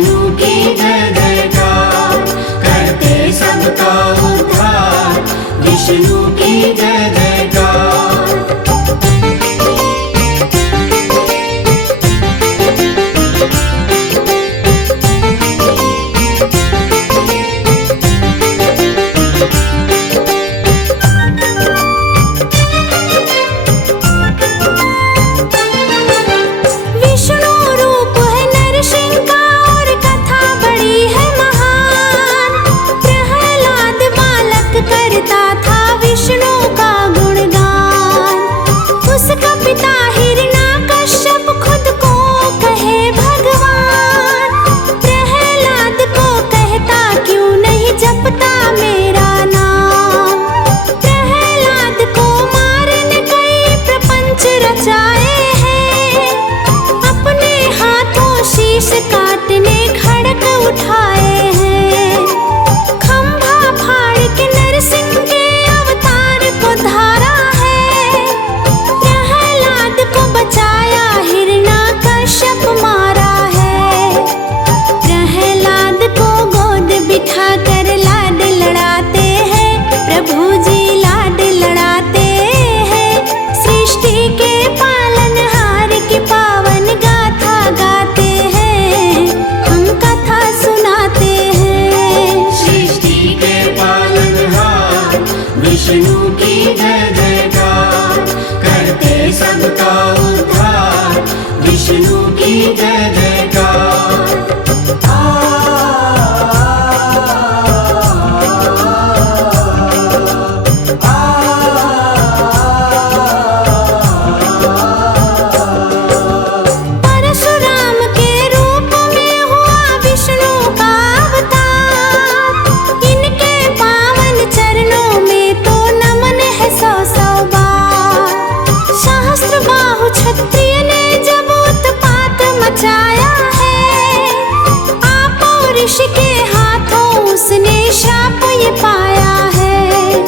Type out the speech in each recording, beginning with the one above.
विष्णु की जय जयकार, करते सबका उद्धार, विष्णु की जय जयकार। काटने खड़क उठाए हैं, खंभा फाड़ के नरसिंह के अवतार को धारा है। प्रहलाद को बचाया हिरण्याकश्यप मारा है। प्रहलाद को गोद बिठा कर लाड लड़ाते हैं, प्रभु जी लाड लड़ाते हैं। सृष्टि के पालनहार की पावन गाथा गाते हैं, हम कथा सुनाते हैं। सृष्टि के पालनहार विष्णु की जय जयकार, करते सबका उद्धार, विष्णु की जय जयकार। क्षत्रिय ने जब उत्पात मचाया है, आप ऋषि के हाथों उसने शाप ये पाया है।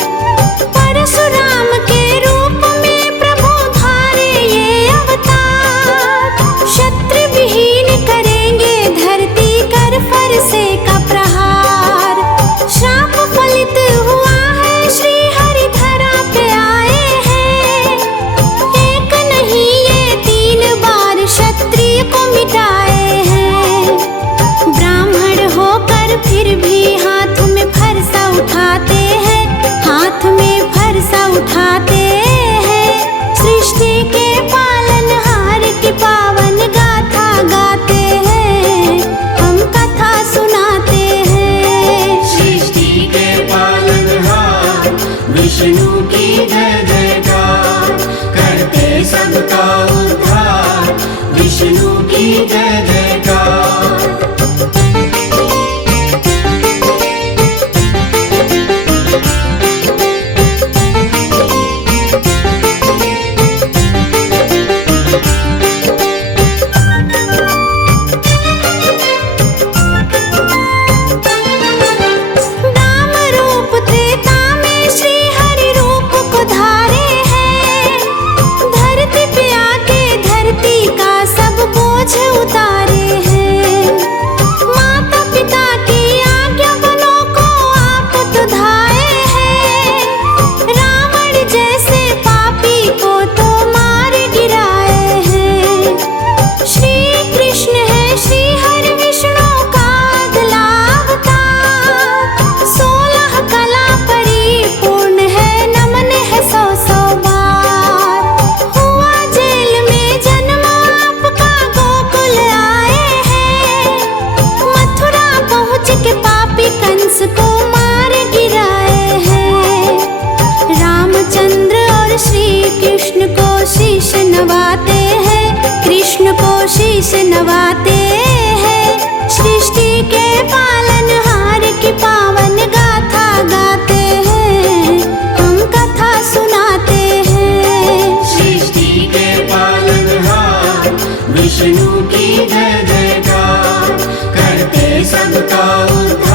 परशुराम के रूप में प्रभु धारे ये अवतार, क्षत्रिय विहीन करेंगे धरती कर फरसे का प्रहार। शाप फलित हुआ है, श्री हरि धरा पे आए हैं। एक नहीं ये 3 बार क्षत्रिय को मिटाए हैं। ब्राह्मण होकर फिर भी हाथ में फरसा उठाते हैं, हाथ में फरसा उठाते हैं। सृष्टि के पालनहार की पावन गाथा गाते हैं, हम कथा सुनाते हैं। सृष्टि के पालनहार विष्णु की जय जयकार, करते सबका उद्धार, विष्णु की जय जयकार। राम रूप त्रेता में श्री हरि रूप को धारे हैं। धरती पे आके धरती का सब बोझ उतारे हैं। माता पिता की आज्ञा बलों को आप तो धाए हैं। रावण जैसे पापी को तो मार गिराए हैं। श्री कृष्ण है श्री हरि विष्णु का अगला अवतार। 16 कला परिपूर्ण है, नमन है 100 बार। हुआ जेल में जन्म आपका, गोकुल आए हैं। मथुरा पहुँच के पापी कंस को मार गिराए हैं। रामचंद्र और श्री कृष्ण को शीश नवाते हैं, कृष्ण को शीश नवाते हैं। सृष्टि के पालनहार की पावन गाथा गाते हैं, हम कथा सुनाते हैं। सृष्टि के पालनहार विष्णु की जय जयकार, करते सबका उद्धार,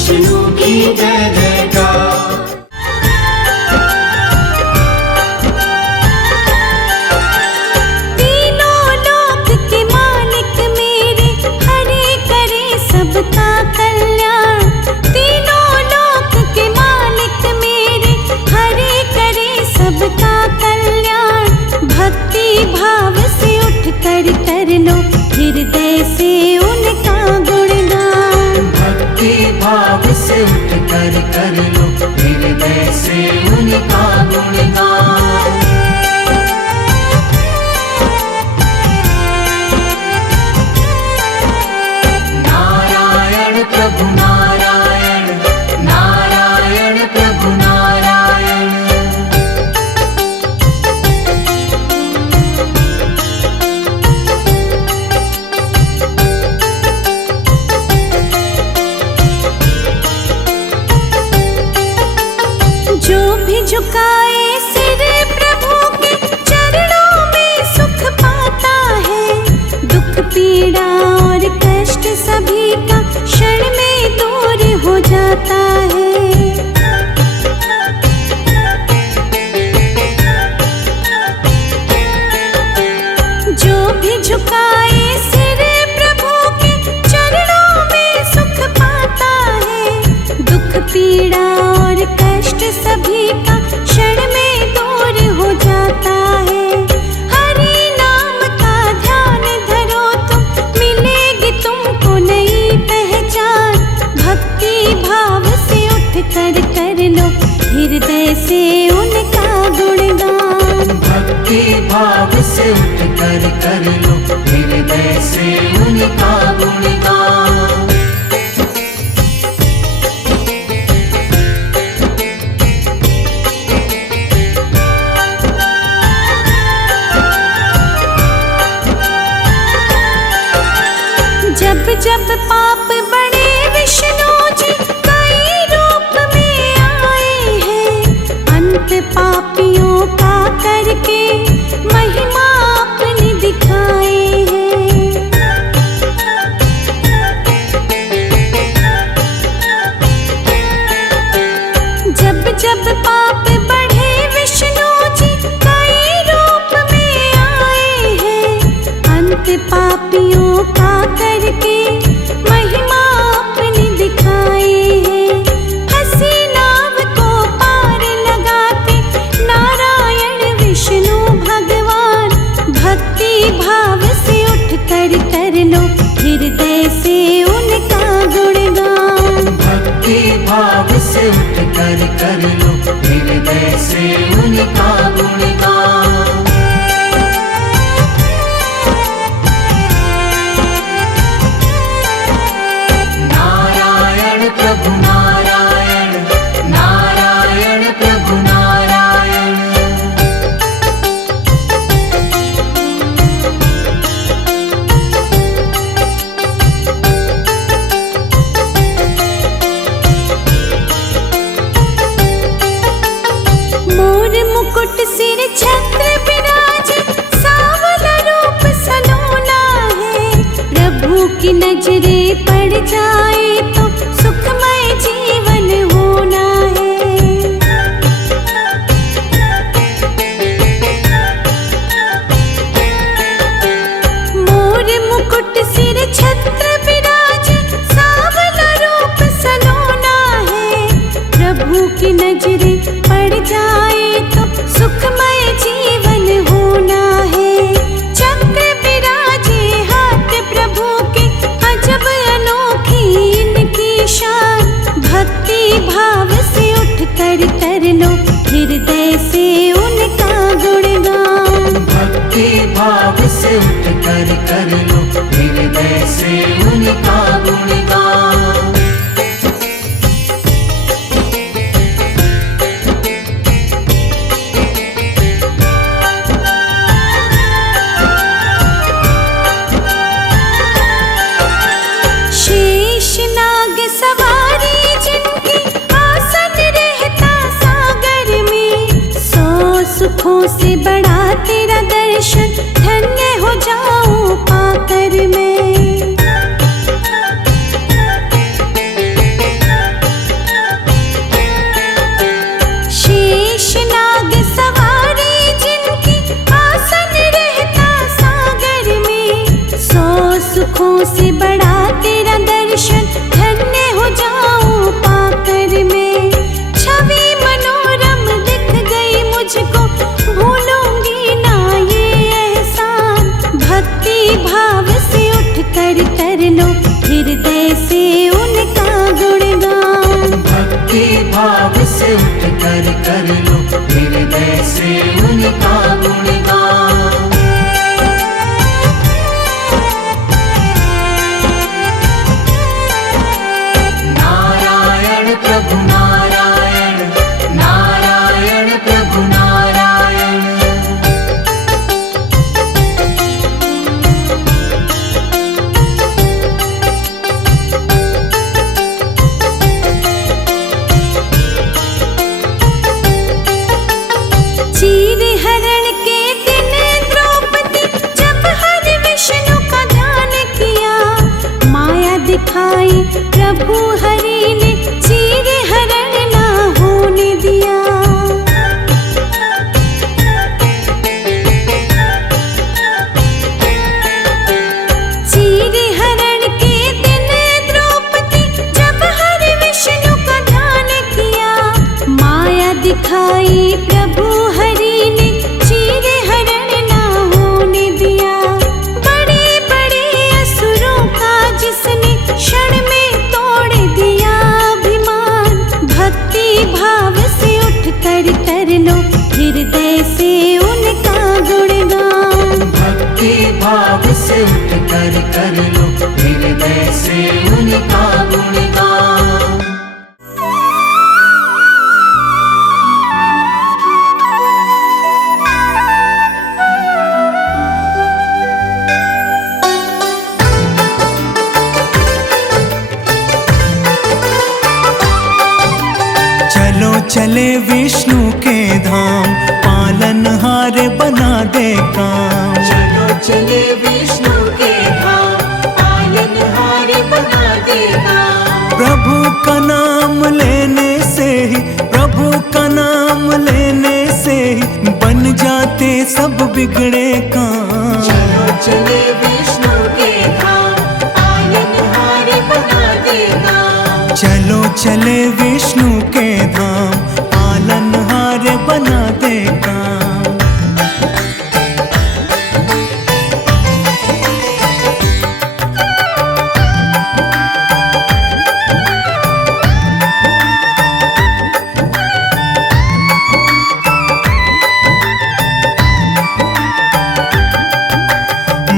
विष्णु की जय जयकार। तीनों लोक के मालिक मेरे हरे करे सबका कल्याण। तीनों लोक के मालिक मेरे हरे करे सबका कल्याण। भक्ति भाव से उठ कर लो हृदय से उनका गुणगान। भक्ति भाव से उठ कर लो हृदय से उनका गुणगान। नारायण प्रभु नारायण, नारायण प्रभु नारायण। जो भी झुकाए सिर प्रभु के चरणों में सुख पाता है। दुख पीड़ा और कष्ट सभी का क्षण में दूर हो जाता है। जो भी झुकाए सिर प्रभु के चरणों में सुख पाता है। दुख पीड़ा और कष्ट सभी का क्षण में दूर हो जाता है। हरि नाम का ध्यान धरो तुम, मिलेगी तुमको नई पहचान। भक्ति भाव से उठ कर लो हृदय से उनका गुणगान। भक्ति भाव से उठ कर लो हृदय से उनका गुणगान। जब जब पाप बड़े विष्णु जी कई रूप में आए हैं। अंत पापियों का करके महिमा अपनी दिखाए हैं। जब जब पाप बढ़े विष्णु जी कई रूप में आए हैं। अंत पापियों का करके महिमा अपनी दिखाए हैं। हंसी नाव को पार लगाते नारायण विष्णु भगवान। भक्ति भाव से उठ कर लो हृदय से उनका गुणगान। भक्ति भाव से उठ कर लो हृदय से उनका गुणगान। नारायण प्रभु नारायण, नारायण प्रभु नारायण। मोर मुकुट सिर छत्र विराजे, सांवला रूप सलोना है। प्रभु की नजरे पड़ जाए तो सुखमय जीवन होना है। मोर मुकुट सिर छत्र विराजे, सांवला रूप सलोना है। प्रभु की नजरे पड़ जाए तो सुखमय जीवन होना है। चक्र विराजे हाथ प्रभु के, अजब अनोखी इनकी शान। भक्ति भाव से उठ कर लो हृदय से उनका गुणगान। भक्ति भाव से उठ कर लो हृदय से उनका गुणगान। सुखों से बड़ा तेरा दर्शन, धन्य हो जाऊं पाकर मैं। दिखाई प्रभु हरि ने, चीरे हरण ना होने दिया। बड़े बड़े असुरों का जिसने क्षण में तोड़ दिया अभिमान। भक्ति भाव से उठ कर कर लो हृदय से उनका गुणगान। भक्ति भाव से उठ कर लो हृदय से उनका गुणगान। चलो चले विष्णु के धाम, पालनहार बना दे काम। चलो चले विष्णु के धाम, पालनहार बना दे काम। प्रभु का नाम लेने से ही, प्रभु का नाम लेने से ही बन जाते सब बिगड़े काम। चलो चले विष्णु के धाम, पालनहार बना दे काम। चलो चले विष्णु के धाम, पालनहार बना दे काम।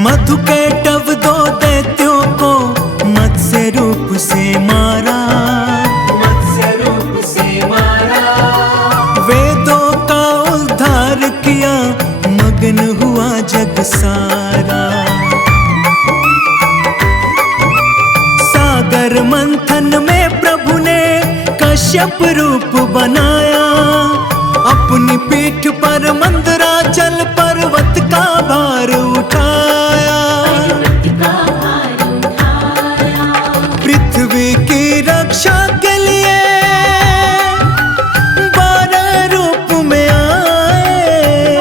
मधु के टव दो दैत्यों को मत्स्य रूप से मारा। मत्स्य रूप से मारा। वेदों का उद्धार किया, मगन हुआ जग सारा। सागर मंथन में प्रभु ने कश्यप रूप बनाया। अपनी पीठ पर मंदराचल पर्वत का भार उठाया। पृथ्वी की रक्षा के लिए 12 रूप में आए।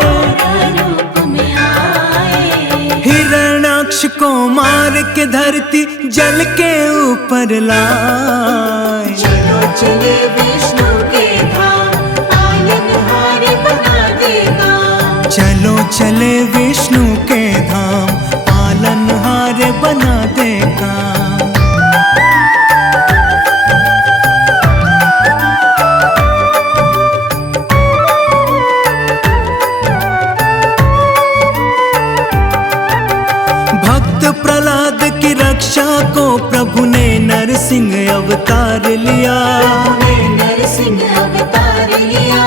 हिरण्याक्ष को मार के धरती जल के ऊपर लाए। चलो चले विष्णु के धाम, पालनहार बना दे काम। चलो चले विष्णु के धाम, पालनहार बना दे काम। भक्त प्रहलाद की रक्षा को प्रभु ने नरसिंह अवतार लिया। नरसिंह अवतार लिया।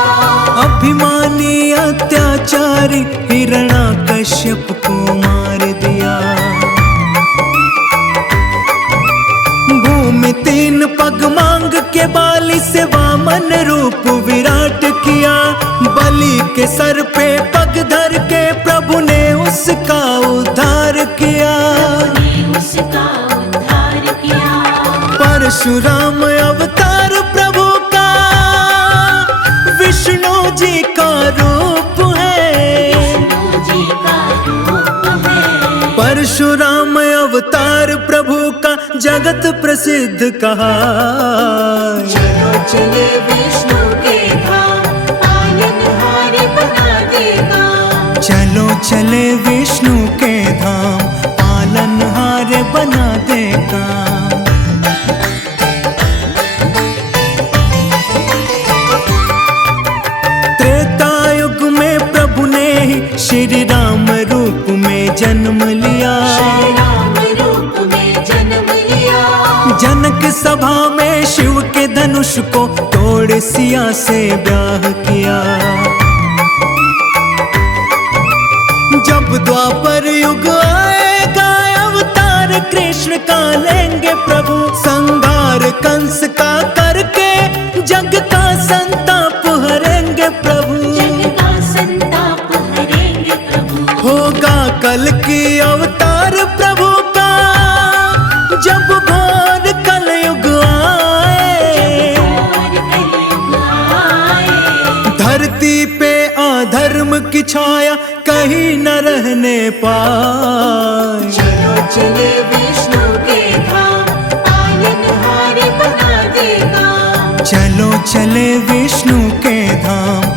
अभिमानी अत्याचारी हिरण्याकश्यप को मार दिया। भूमि 3 पग मांग के बाली से वामन रूप विराट किया। बलि के सर पे पग धर के प्रभु ने उसका उद्धार किया। उसका उद्धार किया। परशुराम अवतार प्रभु का विष्णु जी का रूप है। जी का रूप है। परशुराम अवतार प्रभु का जगत प्रसिद्ध कहा। चलो चले विष्णु के धाम, पालनहार बना दे काम। चलो चले विष्णु के धाम, पालनहार बना दे काम। त्रेता युग में प्रभु ने ही श्री राम रूप में जन्म लिया। श्री राम रूप में जन्म लिया। जनक सभा में शिव के धनुष को तोड़ सिया से ब्याह किया। जब द्वापर युग आएगा अवतार कृष्ण का लेंगे प्रभु। संहार कंस का करके जग का संताप हरेंगे प्रभु। जग का संताप हरेंगे प्रभु। होगा कल की अवतार प्रभु का, जब घोर कलयुग आए। धरती पे अधर्म की छाया कहीं न रहने पाए। चलो चले विष्णु के धाम, पालनहार बना दे काम। चलो चले विष्णु के धाम।